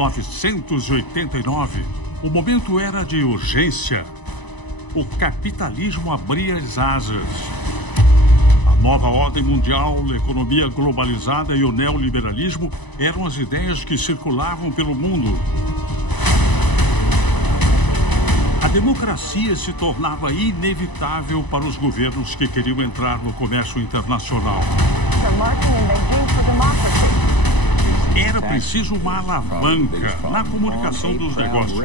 1989, o momento era de urgência. O capitalismo abria as asas. A nova ordem mundial, a economia globalizada e o neoliberalismo eram as ideias que circulavam pelo mundo. A democracia se tornava inevitável para os governos que queriam entrar no comércio internacional. Era preciso uma alavanca na comunicação dos negócios.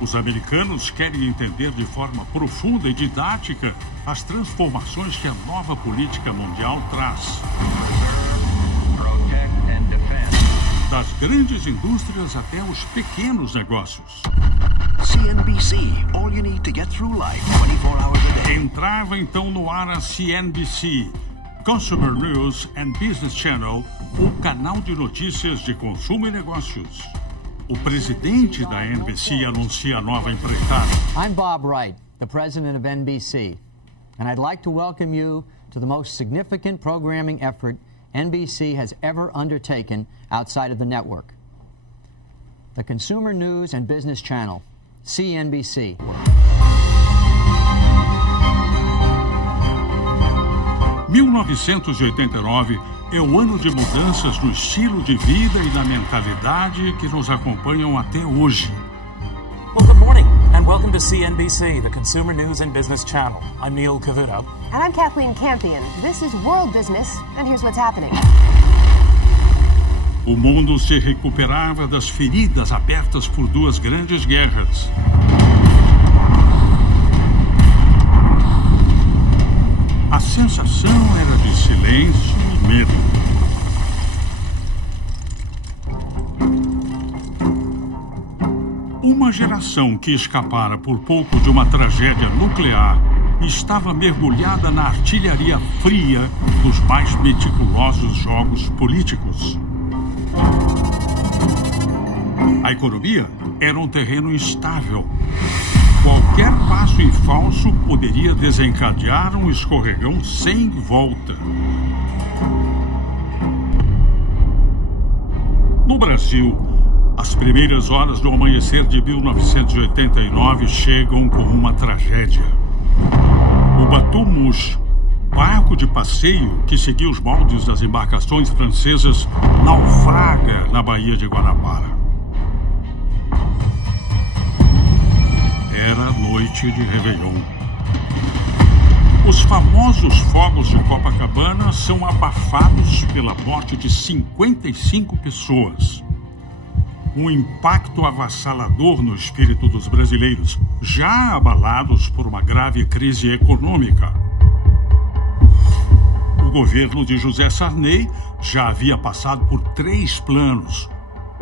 Os americanos querem entender de forma profunda e didática as transformações que a nova política mundial traz. Das grandes indústrias até os pequenos negócios. CNBC, all you need to get through life 24 hours a day. Entrava então no ar a CNBC, Consumer News and Business Channel, o canal de notícias de consumo e negócios. O presidente da NBC anuncia a nova empreitada. I'm Bob Wright, the president of NBC, and I'd like to welcome you to the most significant programming effort NBC has ever undertaken outside of the network. The Consumer News and Business Channel, CNBC. 1989 é o ano de mudanças no estilo de vida e na mentalidade que nos acompanham até hoje. Well, good morning and welcome to CNBC, the Consumer News and Business Channel. I'm Neil Cavuto. And I'm Kathleen Campion. This is World Business, and here's what's happening. O mundo se recuperava das feridas abertas por duas grandes guerras. A sensação era de silêncio e medo. Uma geração que escapara por pouco de uma tragédia nuclear estava mergulhada na artilharia fria dos mais meticulosos jogos políticos. A economia era um terreno instável. Qualquer passo em falso poderia desencadear um escorregão sem volta. No Brasil, as primeiras horas do amanhecer de 1989 chegam com uma tragédia. O Bateau Mouche, barco de passeio que seguia os moldes das embarcações francesas, naufraga na Baía de Guanabara. Era noite de Réveillon. Os famosos fogos de Copacabana são abafados pela morte de 55 pessoas. Um impacto avassalador no espírito dos brasileiros, já abalados por uma grave crise econômica. O governo de José Sarney já havia passado por 3 planos.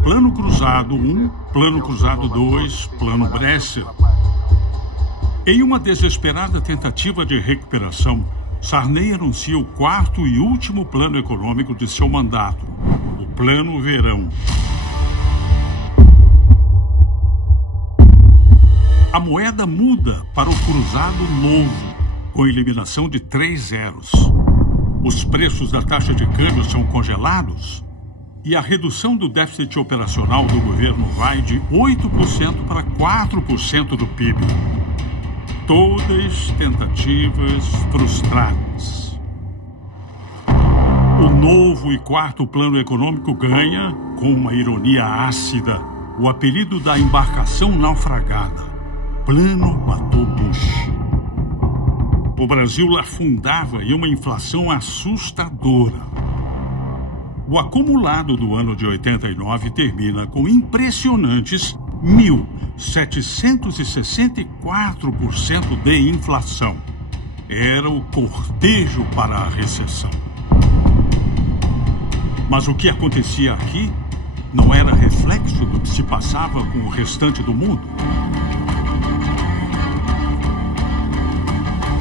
Plano Cruzado 1, Plano Cruzado 2, Plano Bresser. Em uma desesperada tentativa de recuperação, Sarney anuncia o 4º e último plano econômico de seu mandato, o Plano Verão. A moeda muda para o Cruzado Novo, com eliminação de 3 zeros. Os preços da taxa de câmbio são congelados e a redução do déficit operacional do governo vai de 8% para 4% do PIB. Todas tentativas frustradas. O novo e 4º plano econômico ganha, com uma ironia ácida, o apelido da embarcação naufragada, Plano Bateau Mouche. O Brasil afundava em uma inflação assustadora. O acumulado do ano de 89 termina com impressionantes 1.764% de inflação. Era o cortejo para a recessão. Mas o que acontecia aqui não era reflexo do que se passava com o restante do mundo.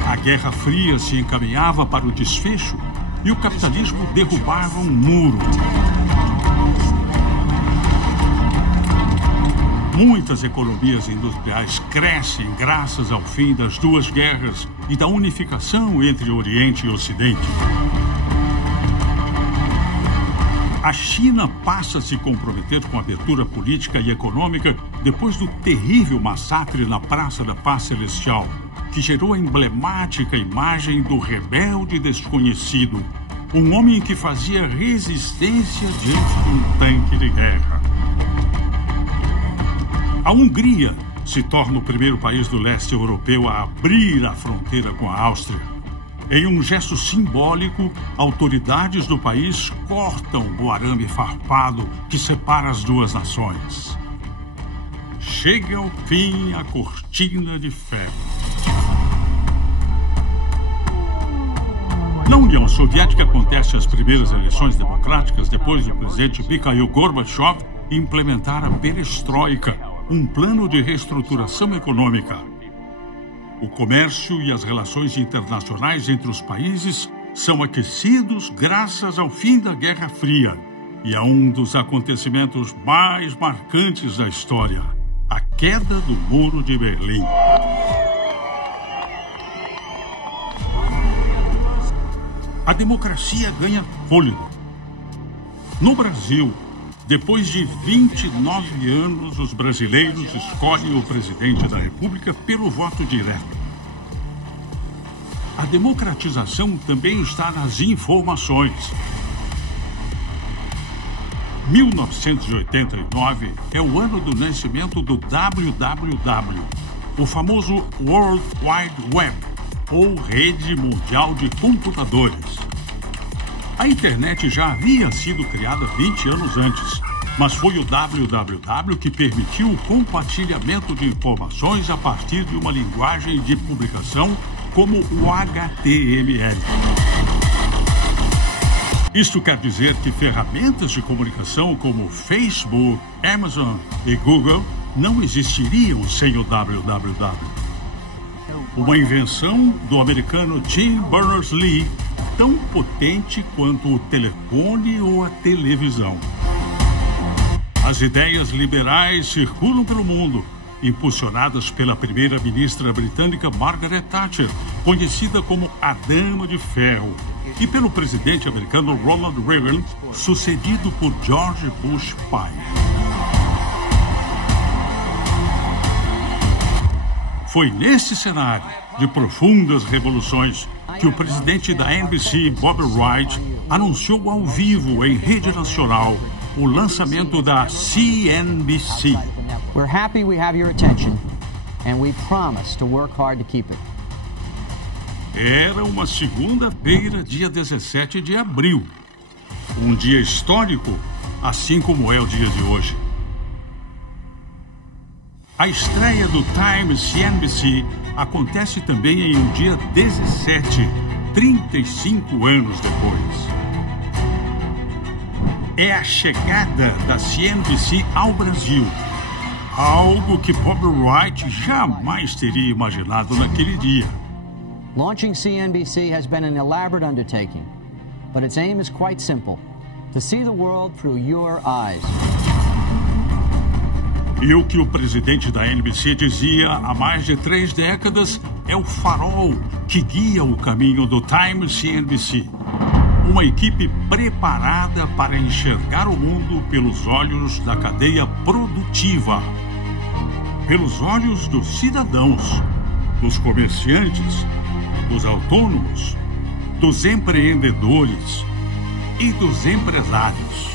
A Guerra Fria se encaminhava para o desfecho e o capitalismo derrubava um muro. Muitas economias industriais crescem graças ao fim das 2 guerras e da unificação entre Oriente e Ocidente. A China passa a se comprometer com a abertura política e econômica depois do terrível massacre na Praça da Paz Celestial, que gerou a emblemática imagem do rebelde desconhecido, um homem que fazia resistência diante de um tanque de guerra. A Hungria se torna o primeiro país do leste europeu a abrir a fronteira com a Áustria. Em um gesto simbólico, autoridades do país cortam o arame farpado que separa as duas nações. Chega ao fim a cortina de ferro. Na União Soviética acontecem as primeiras eleições democráticas depois do presidente Mikhail Gorbachev implementar a perestroika, um plano de reestruturação econômica. O comércio e as relações internacionais entre os países são aquecidos graças ao fim da Guerra Fria e a um dos acontecimentos mais marcantes da história, a queda do Muro de Berlim. A democracia ganha fôlego. No Brasil, depois de 29 anos, os brasileiros escolhem o presidente da República pelo voto direto. A democratização também está nas informações. 1989 é o ano do nascimento do WWW, o famoso World Wide Web, ou Rede Mundial de Computadores. A internet já havia sido criada 20 anos antes, mas foi o WWW que permitiu o compartilhamento de informações a partir de uma linguagem de publicação como o HTML. Isto quer dizer que ferramentas de comunicação como Facebook, Amazon e Google não existiriam sem o WWW. Uma invenção do americano Tim Berners-Lee, tão potente quanto o telefone ou a televisão. As ideias liberais circulam pelo mundo, impulsionadas pela primeira-ministra britânica Margaret Thatcher, conhecida como a Dama de Ferro, e pelo presidente americano Ronald Reagan, sucedido por George Bush pai. Foi nesse cenário de profundas revoluções que o presidente da NBC, Bob Wright, anunciou ao vivo em rede nacional o lançamento da CNBC. We're happy we have your attention, and we promise to work hard to keep it. Era uma segunda-feira, dia 17 de abril. Um dia histórico, assim como é o dia de hoje. A estreia do Times CNBC acontece também em um dia 17, 35 anos depois. É a chegada da CNBC ao Brasil, algo que Bob Wright jamais teria imaginado naquele dia. Launching CNBC has been an elaborate undertaking, but its aim is quite simple: to see the world through your eyes. E o que o presidente da NBC dizia há mais de 3 décadas é o farol que guia o caminho do Times CNBC. Uma equipe preparada para enxergar o mundo pelos olhos da cadeia produtiva, pelos olhos dos cidadãos, dos comerciantes, dos autônomos, dos empreendedores e dos empresários.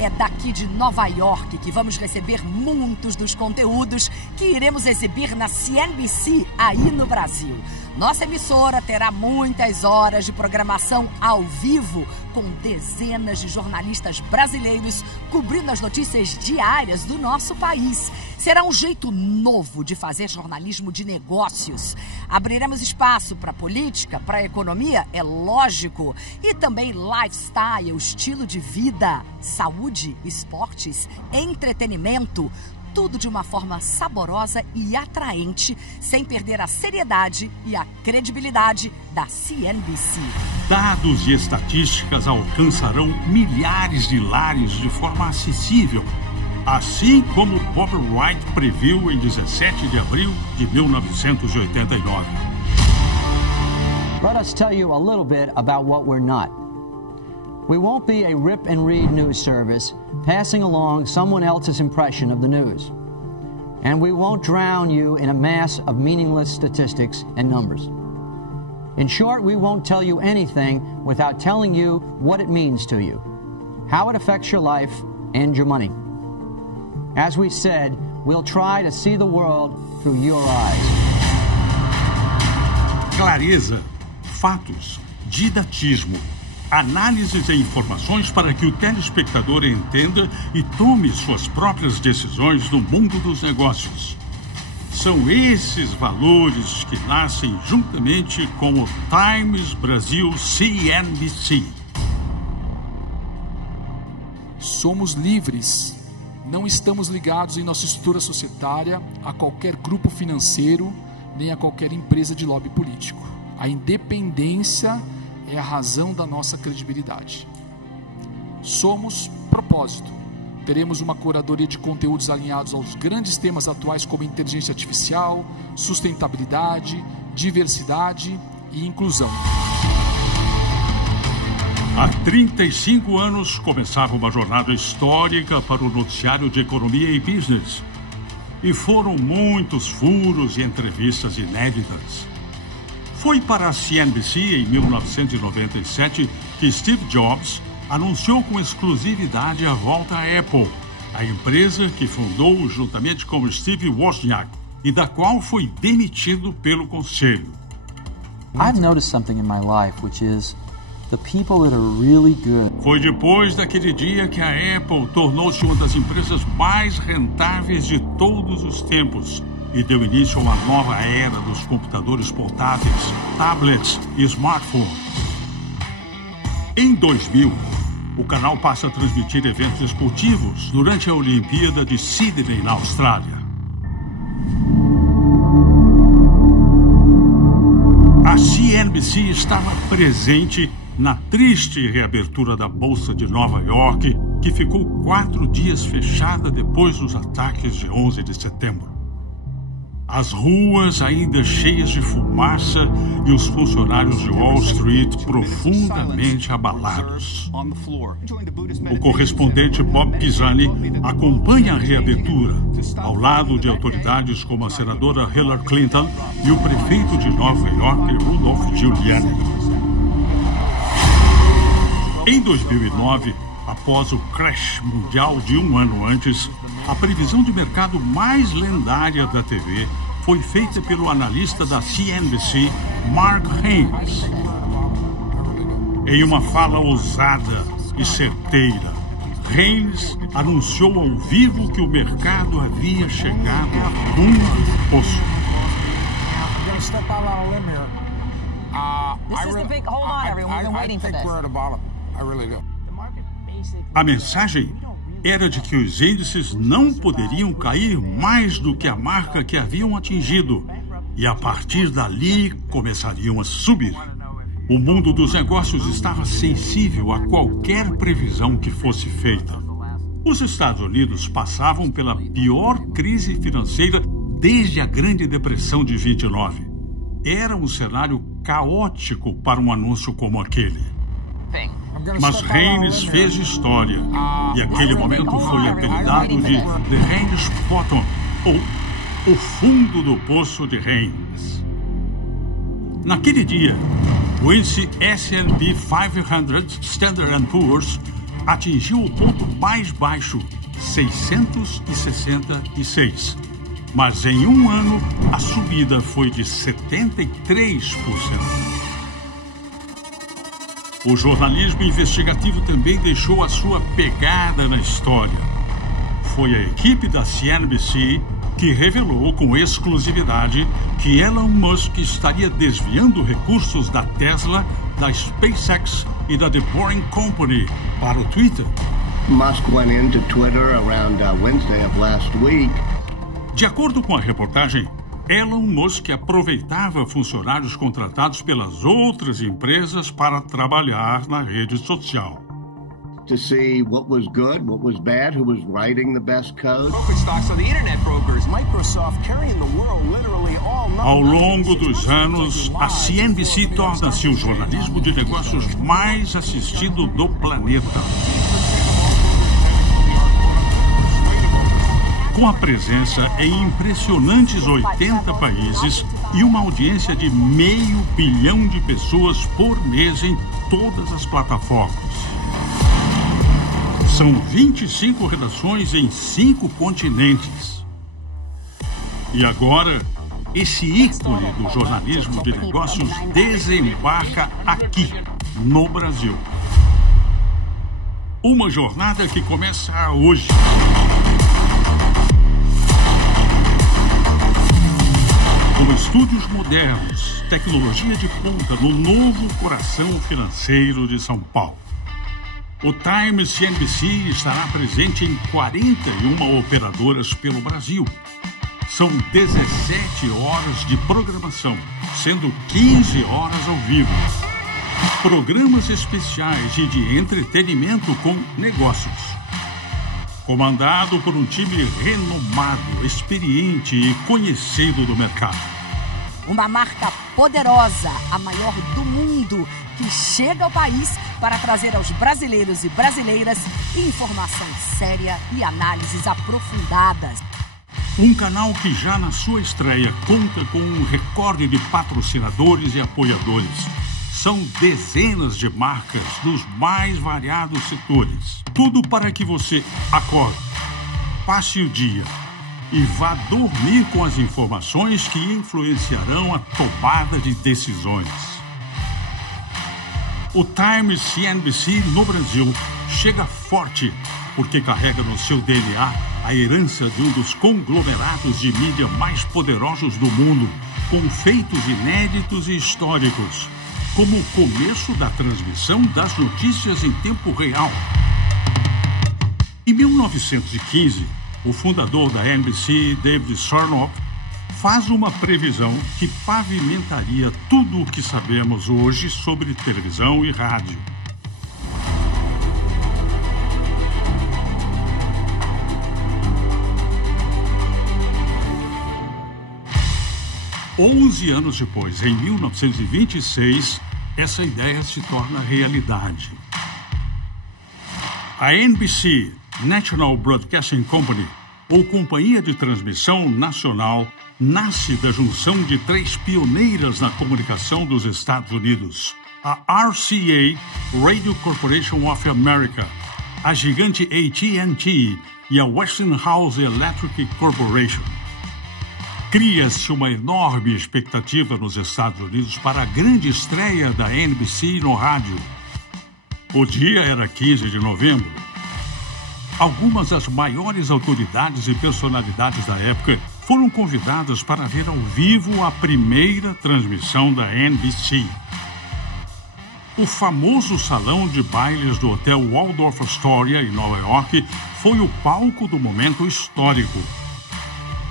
É daqui de Nova York que vamos receber muitos dos conteúdos que iremos exibir na CNBC aí no Brasil. Nossa emissora terá muitas horas de programação ao vivo, com dezenas de jornalistas brasileiros cobrindo as notícias diárias do nosso país. Será um jeito novo de fazer jornalismo de negócios. Abriremos espaço para política, para economia, é lógico, e também lifestyle, estilo de vida, saúde, esportes, entretenimento. Tudo de uma forma saborosa e atraente, sem perder a seriedade e a credibilidade da CNBC. Dados e estatísticas alcançarão milhares de lares de forma acessível, assim como Bob Wright previu em 17 de abril de 1989. Let us tell you a little bit about what we're not. We won't be a rip-and-read news service passing along someone else's impression of the news. And we won't drown you in a mass of meaningless statistics and numbers. In short, we won't tell you anything without telling you what it means to you, how it affects your life and your money. As we said, we'll try to see the world through your eyes. Clareza, fatos, didatismo, análises e informações para que o telespectador entenda e tome suas próprias decisões no mundo dos negócios. São esses valores que nascem juntamente com o Times Brasil CNBC. Somos livres. Não estamos ligados em nossa estrutura societária a qualquer grupo financeiro, nem a qualquer empresa de lobby político. A independência é a razão da nossa credibilidade. Somos propósito. Teremos uma curadoria de conteúdos alinhados aos grandes temas atuais como inteligência artificial, sustentabilidade, diversidade e inclusão. Há 35 anos começava uma jornada histórica para o noticiário de economia e business. E foram muitos furos e entrevistas inéditas. Foi para a CNBC em 1997 que Steve Jobs anunciou com exclusividade a volta à Apple, a empresa que fundou juntamente com Steve Wozniak e da qual foi demitido pelo conselho. I've noticed something in my life, which is the people that are really good. Foi depois daquele dia que a Apple tornou-se uma das empresas mais rentáveis de todos os tempos e deu início a uma nova era dos computadores portáteis, tablets e smartphones. Em 2000, o canal passa a transmitir eventos esportivos durante a Olimpíada de Sydney, na Austrália. A CNBC estava presente na triste reabertura da Bolsa de Nova York, que ficou 4 dias fechada depois dos ataques de 11 de setembro. As ruas ainda cheias de fumaça e os funcionários de Wall Street profundamente abalados. O correspondente Bob Pisani acompanha a reabertura, ao lado de autoridades como a senadora Hillary Clinton e o prefeito de Nova York, Rudolph Giuliani. Em 2009, após o crash mundial de um ano antes, a previsão de mercado mais lendária da TV foi feita pelo analista da CNBC, Mark Haynes. Em uma fala ousada e certeira, Haynes anunciou ao vivo que o mercado havia chegado ao fundo do poço. A mensagem era de que os índices não poderiam cair mais do que a marca que haviam atingido e, a partir dali, começariam a subir. O mundo dos negócios estava sensível a qualquer previsão que fosse feita. Os Estados Unidos passavam pela pior crise financeira desde a Grande Depressão de 29. Era um cenário caótico para um anúncio como aquele. Mas Haynes fez história e aquele momento foi apelidado de The Haynes Bottom, ou o fundo do poço de Haynes. Naquele dia, o índice S&P 500 Standard & Poor's atingiu o ponto mais baixo, 666. Mas em um ano, a subida foi de 73%. O jornalismo investigativo também deixou a sua pegada na história. Foi a equipe da CNBC que revelou com exclusividade que Elon Musk estaria desviando recursos da Tesla, da SpaceX e da The Boring Company para o Twitter. Musk went into Twitter around Wednesday of last week. De acordo com a reportagem, Elon Musk aproveitava funcionários contratados pelas outras empresas para trabalhar na rede social. to see what was good, what was bad, who was writing the best code. Brokerage stocks are the internet brokers. Microsoft carrying the world literally all night. Ao longo dos anos, a CNBC torna-se o jornalismo de negócios mais assistido do planeta. Com a presença em impressionantes 80 países e uma audiência de 500 milhão de pessoas por mês em todas as plataformas. São 25 redações em 5 continentes. E agora, esse ícone do jornalismo de negócios desembarca aqui, no Brasil. Uma jornada que começa hoje. Com estúdios modernos, tecnologia de ponta no novo coração financeiro de São Paulo. O Times CNBC estará presente em 41 operadoras pelo Brasil. São 17 horas de programação, sendo 15 horas ao vivo. Programas especiais e de entretenimento com negócios. Comandado por um time renomado, experiente e conhecido do mercado. Uma marca poderosa, a maior do mundo, que chega ao país para trazer aos brasileiros e brasileiras informação séria e análises aprofundadas. Um canal que já na sua estreia conta com um recorde de patrocinadores e apoiadores. São dezenas de marcas dos mais variados setores. Tudo para que você acorde, passe o dia e vá dormir com as informações que influenciarão a tomada de decisões. O Times CNBC no Brasil chega forte porque carrega no seu DNA a herança de um dos conglomerados de mídia mais poderosos do mundo, com feitos inéditos e históricos, como o começo da transmissão das notícias em tempo real. Em 1915, o fundador da NBC, David Sarnoff, faz uma previsão que pavimentaria tudo o que sabemos hoje sobre televisão e rádio. Onze anos depois, em 1926, essa ideia se torna realidade. A NBC, National Broadcasting Company, ou Companhia de Transmissão Nacional, nasce da junção de 3 pioneiras na comunicação dos Estados Unidos. A RCA, Radio Corporation of America, a gigante AT&T e a Westinghouse Electric Corporation. Cria-se uma enorme expectativa nos Estados Unidos para a grande estreia da NBC no rádio. O dia era 15 de novembro. Algumas das maiores autoridades e personalidades da época foram convidadas para ver ao vivo a primeira transmissão da NBC. O famoso salão de bailes do Hotel Waldorf Astoria, em Nova York, foi o palco do momento histórico.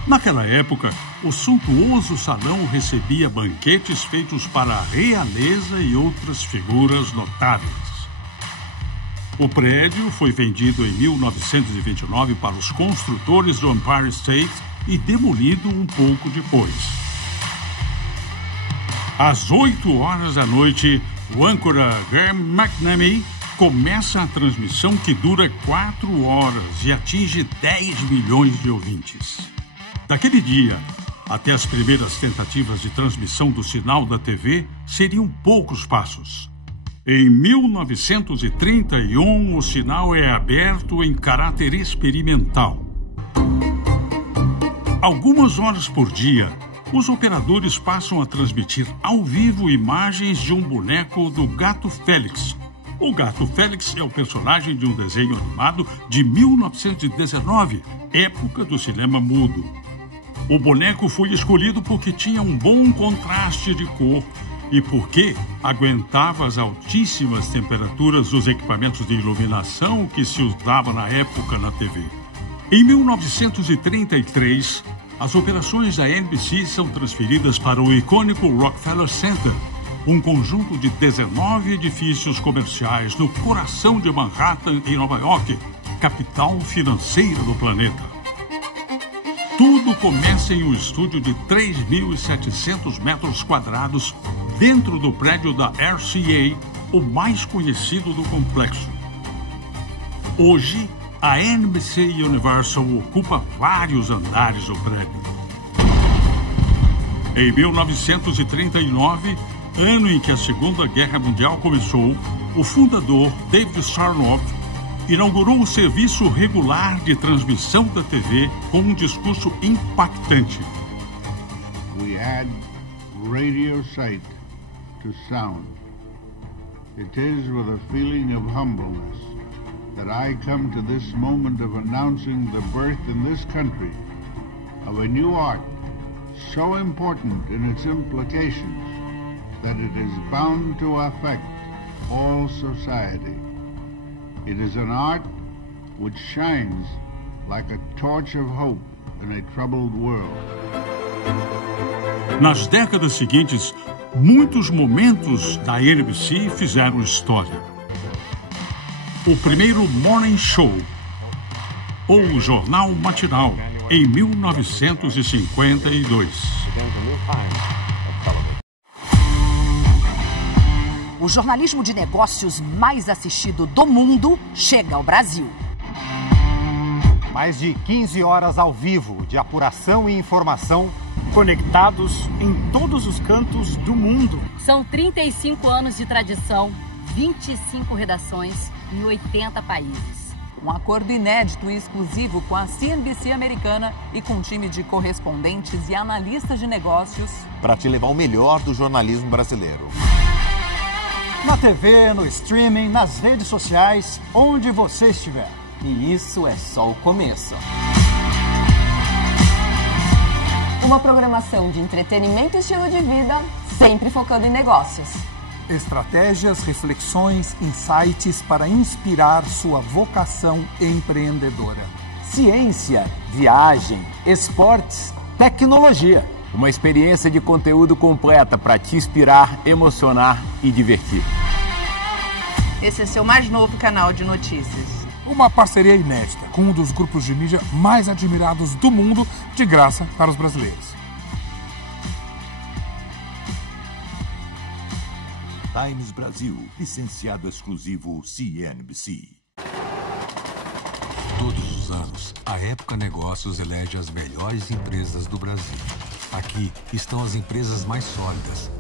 Naquela época, o suntuoso salão recebia banquetes feitos para a realeza e outras figuras notáveis. O prédio foi vendido em 1929 para os construtores do Empire State e demolido um pouco depois. Às 8 horas da noite, o âncora Graham McNamee começa a transmissão que dura 4 horas e atinge 10 milhões de ouvintes. Daquele dia até as primeiras tentativas de transmissão do sinal da TV seriam poucos passos. Em 1931, o sinal é aberto em caráter experimental. Algumas horas por dia, os operadores passam a transmitir ao vivo imagens de um boneco do Gato Félix. O Gato Félix é o personagem de um desenho animado de 1919, época do cinema mudo. O boneco foi escolhido porque tinha um bom contraste de cor e porque aguentava as altíssimas temperaturas dos equipamentos de iluminação que se usava na época na TV. Em 1933, as operações da NBC são transferidas para o icônico Rockefeller Center, um conjunto de 19 edifícios comerciais no coração de Manhattan, em Nova York, capital financeira do planeta. Tudo começa em um estúdio de 3.700 metros quadrados dentro do prédio da RCA, o mais conhecido do complexo. Hoje, a NBC Universal ocupa vários andares do prédio. Em 1939, ano em que a Segunda Guerra Mundial começou, o fundador, David Sarnoff, inaugurou o serviço regular de transmissão da TV com um discurso impactante. We add radio sight to sound. It is with a feeling of humbleness that I come to this moment of announcing the birth in this country of a new art so important in its implications that it is bound to affect all society. It is an art which shines like a torch of hope in a troubled world. Nas décadas seguintes, muitos momentos da NBC fizeram história. O primeiro Morning Show, ou Jornal Matinal, em 1952. O jornalismo de negócios mais assistido do mundo chega ao Brasil. Mais de 15 horas ao vivo de apuração e informação, conectados em todos os cantos do mundo. São 35 anos de tradição, 25 redações em 80 países. Um acordo inédito e exclusivo com a CNBC americana e com um time de correspondentes e analistas de negócios para te levar o melhor do jornalismo brasileiro. Na TV, no streaming, nas redes sociais, onde você estiver. E isso é só o começo. Uma programação de entretenimento e estilo de vida, sempre focando em negócios. Estratégias, reflexões, insights para inspirar sua vocação empreendedora. Ciência, viagem, esportes, tecnologia. Uma experiência de conteúdo completa para te inspirar, emocionar e divertir. Esse é seu mais novo canal de notícias. Uma parceria inédita com um dos grupos de mídia mais admirados do mundo, de graça para os brasileiros. Times Brasil, licenciado exclusivo CNBC. Todos os anos, a Época Negócios elege as melhores empresas do Brasil. Aqui estão as empresas mais sólidas,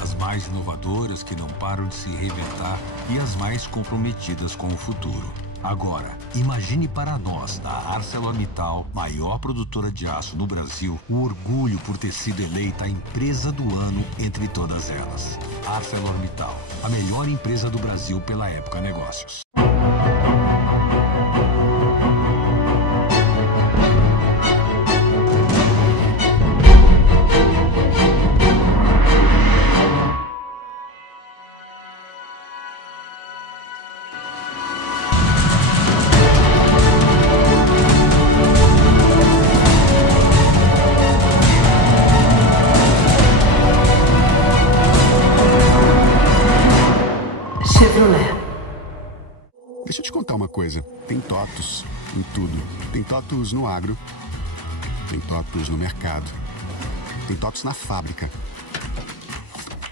as mais inovadoras que não param de se reinventar e as mais comprometidas com o futuro. Agora, imagine para nós, da ArcelorMittal, maior produtora de aço no Brasil, o orgulho por ter sido eleita a empresa do ano entre todas elas. ArcelorMittal, a melhor empresa do Brasil pela Época Negócios. Deixa eu te contar uma coisa. Tem TOTUS em tudo. Tem TOTUS no agro. Tem TOTUS no mercado. Tem TOTUS na fábrica.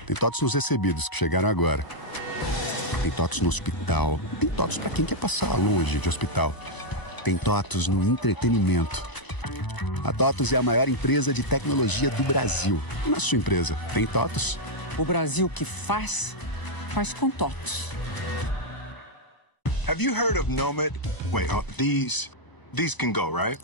Tem TOTUS nos recebidos que chegaram agora. Tem TOTUS no hospital. Tem TOTUS para quem quer passar longe de hospital. Tem TOTUS no entretenimento. A TOTUS é a maior empresa de tecnologia do Brasil. E na sua empresa, tem TOTUS? O Brasil que faz com TOTUS. Have you heard of Nomad? Wait, these can go, right?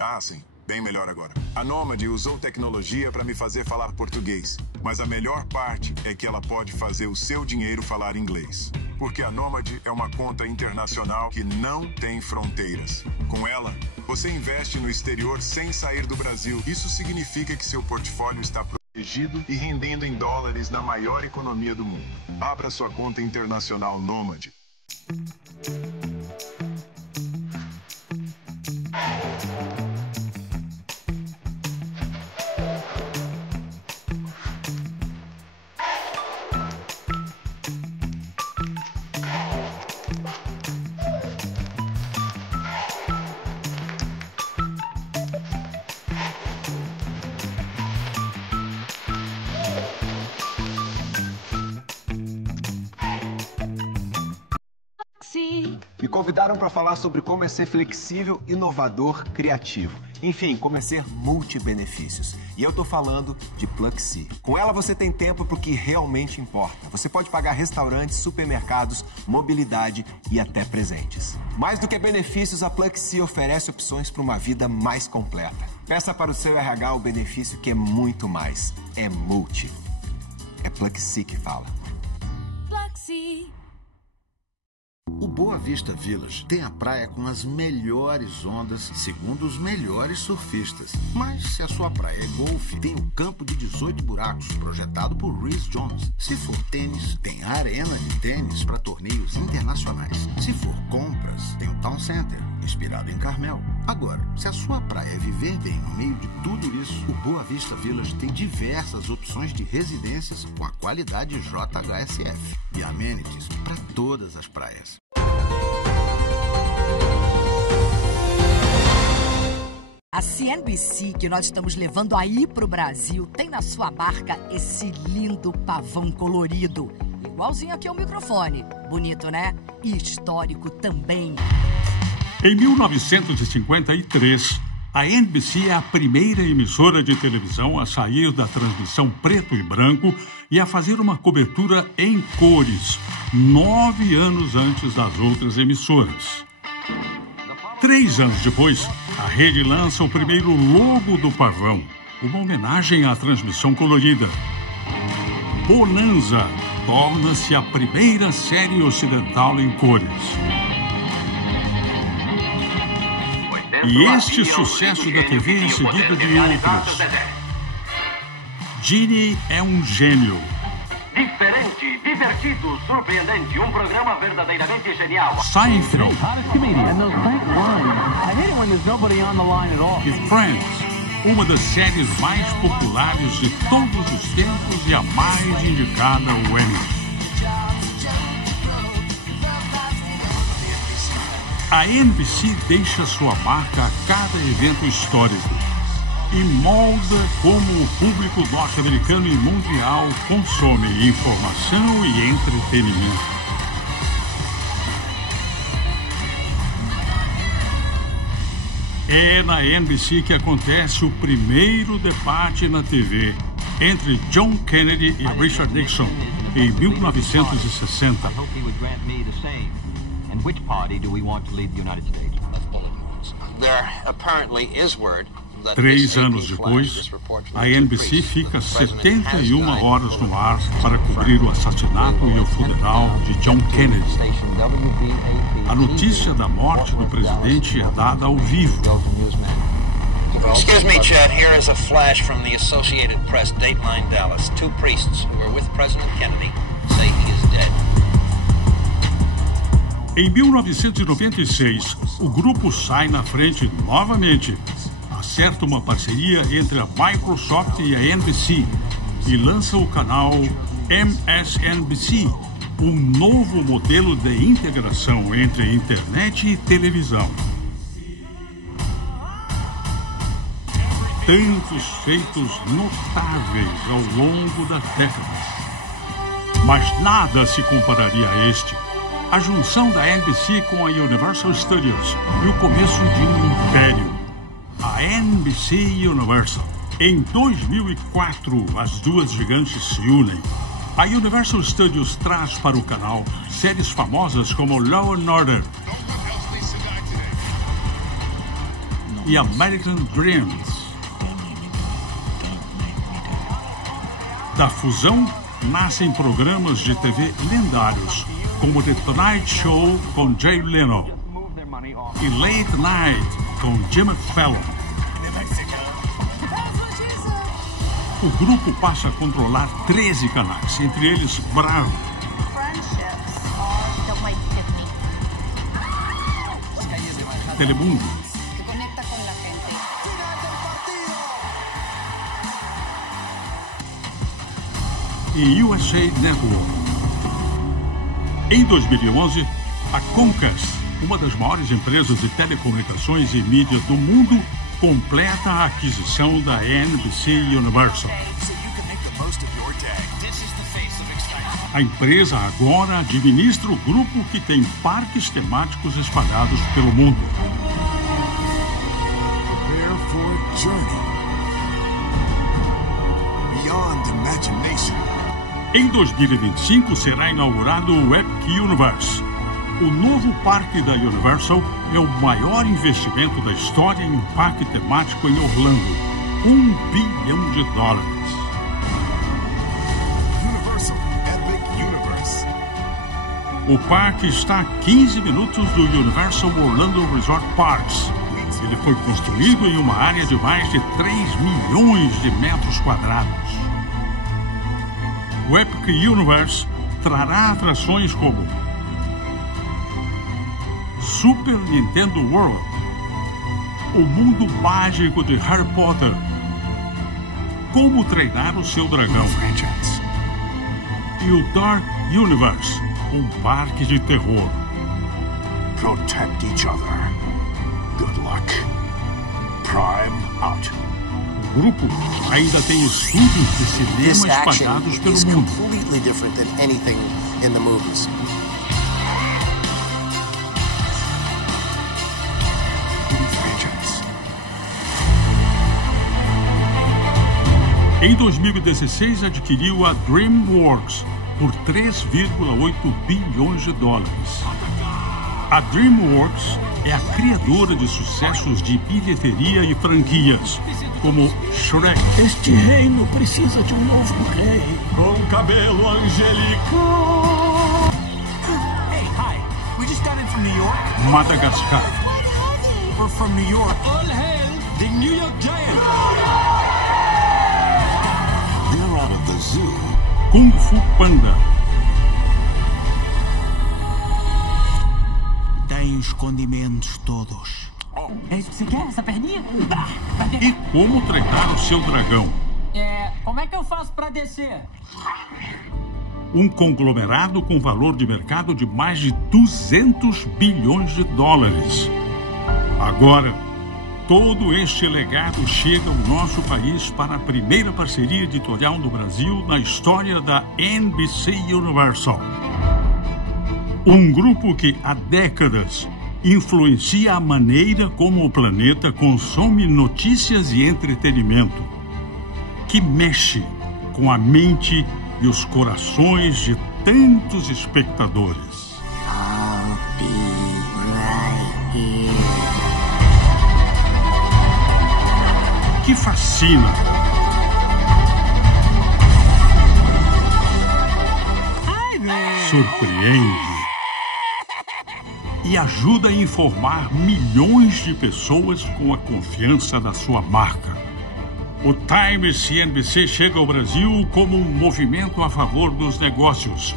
Ah, sim. Bem melhor agora. A Nomad usou tecnologia para me fazer falar português. Mas a melhor parte é que ela pode fazer o seu dinheiro falar inglês. Porque a Nomad é uma conta internacional que não tem fronteiras. Com ela, você investe no exterior sem sair do Brasil. Isso significa que seu portfólio está protegido e rendendo em dólares na maior economia do mundo. Abra sua conta internacional Nomad. Me convidaram para falar sobre como é ser flexível, inovador, criativo. Enfim, como é ser multibenefícios. E eu tô falando de Pluxee. Com ela você tem tempo pro que realmente importa. Você pode pagar restaurantes, supermercados, mobilidade e até presentes. Mais do que benefícios, a Pluxee oferece opções para uma vida mais completa. Peça para o seu RH o benefício que é muito mais. É multi. É Pluxee que fala. Pluxee. O Boa Vista Village tem a praia com as melhores ondas, segundo os melhores surfistas. Mas se a sua praia é golfe, tem o campo de 18 buracos, projetado por Rhys Jones. Se for tênis, tem a arena de tênis para torneios internacionais. Se for compras, tem o Town Center, inspirado em Carmel. Agora, se a sua praia é viver bem no meio de tudo isso, o Boa Vista Village tem diversas opções de residências com a qualidade JHSF e amenities para todas as praias. A CNBC, que nós estamos levando aí pro Brasil, tem na sua marca esse lindo pavão colorido. Igualzinho aqui ao microfone. Bonito, né? E histórico também. Em 1953, a NBC é a primeira emissora de televisão a sair da transmissão preto e branco e a fazer uma cobertura em cores, 9 anos antes das outras emissoras. 3 anos depois, a rede lança o primeiro logo do pavão, uma homenagem à transmissão colorida. Bonanza torna-se a primeira série ocidental em cores. E este sucesso da TV é seguido de outros. Gene é um gênio. Diferente, divertido, surpreendente, um programa verdadeiramente genial. Seinfeld. E Friends, uma das séries mais populares de todos os tempos e a mais indicada ao Emmy. A NBC deixa sua marca a cada evento histórico e molda como o público norte-americano e mundial consome informação e entretenimento. É na NBC que acontece o primeiro debate na TV entre John Kennedy e Richard Nixon em 1960. And which party do we want to lead the United States? There apparently is word that 3 anos depois, a NBC fica 71 horas no ar para cobrir o assassinato e o funeral de John Kennedy. A notícia da morte do presidente é dada ao vivo. Excuse me, Chad. Here is a flash from the Associated Press, Dateline Dallas. 2 priests who were with President Kennedy say he is dead. Em 1996, o grupo sai na frente novamente, acerta uma parceria entre a Microsoft e a NBC e lança o canal MSNBC, um novo modelo de integração entre internet e televisão. Tantos feitos notáveis ao longo da década. Mas nada se compararia a este. A junção da NBC com a Universal Studios e o começo de um império. A NBC Universal. Em 2004, as duas gigantes se unem. A Universal Studios traz para o canal séries famosas como Law & Order e American Dreams. Da fusão, nascem programas de TV lendários, como The Tonight Show com Jay Leno e Late Night com Jimmy Fallon. O grupo passa a controlar 13 canais, entre eles Bravo, Telemundo, e USA Network. Em 2011, a Comcast, uma das maiores empresas de telecomunicações e mídia do mundo, completa a aquisição da NBC Universal. A empresa agora administra o grupo que tem parques temáticos espalhados pelo mundo. Prepare for a journey beyond imagination. Em 2025 será inaugurado o Epic Universe. O novo parque da Universal é o maior investimento da história em um parque temático em Orlando. $1 bilhão. Universal Epic Universe. O parque está a 15 minutos do Universal Orlando Resort Parks. Ele foi construído em uma área de mais de 3 milhões de metros quadrados. O Epic Universe trará atrações como Super Nintendo World, o mundo mágico de Harry Potter, como treinar o seu dragão, e o Dark Universe, um parque de terror. Protect each other. Good luck. Prime out. O grupo ainda tem estúdios de cinema espalhados pelo mundo. Completely different than anything in the movies. Em 2016 adquiriu a DreamWorks por $3,8 bilhões. A DreamWorks é a criadora de sucessos de bilheteria e franquias, como Shrek. Este reino precisa de um novo rei. Com cabelo angelical. Hey, hi. We just got in from New York. Madagascar. We're from New York. All hail the New York Giants. They're out of the zoo. Kung Fu Panda. Tem escondimentos todos. É isso que você quer? Essa perninha? E como treinar o seu dragão. Como é que eu faço pra descer? Um conglomerado com valor de mercado de mais de $200 bilhões. Agora, todo este legado chega ao nosso país para a primeira parceria editorial do Brasil na história da NBC Universal. Um grupo que há décadas influencia a maneira como o planeta consome notícias e entretenimento, que mexe com a mente e os corações de tantos espectadores. I'll be right here. Que fascina. Surpreende. E ajuda a informar milhões de pessoas com a confiança da sua marca. O Times CNBC chega ao Brasil como um movimento a favor dos negócios,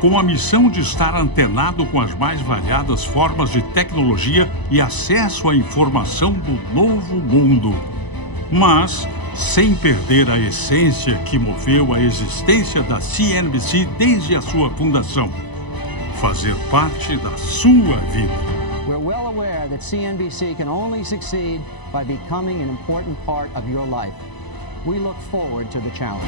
com a missão de estar antenado com as mais variadas formas de tecnologia e acesso à informação do novo mundo, mas sem perder a essência que moveu a existência da CNBC desde a sua fundação: fazer parte da sua vida. We're well aware that CNBC can only succeed by becoming an important part of your life. We look forward to the challenge.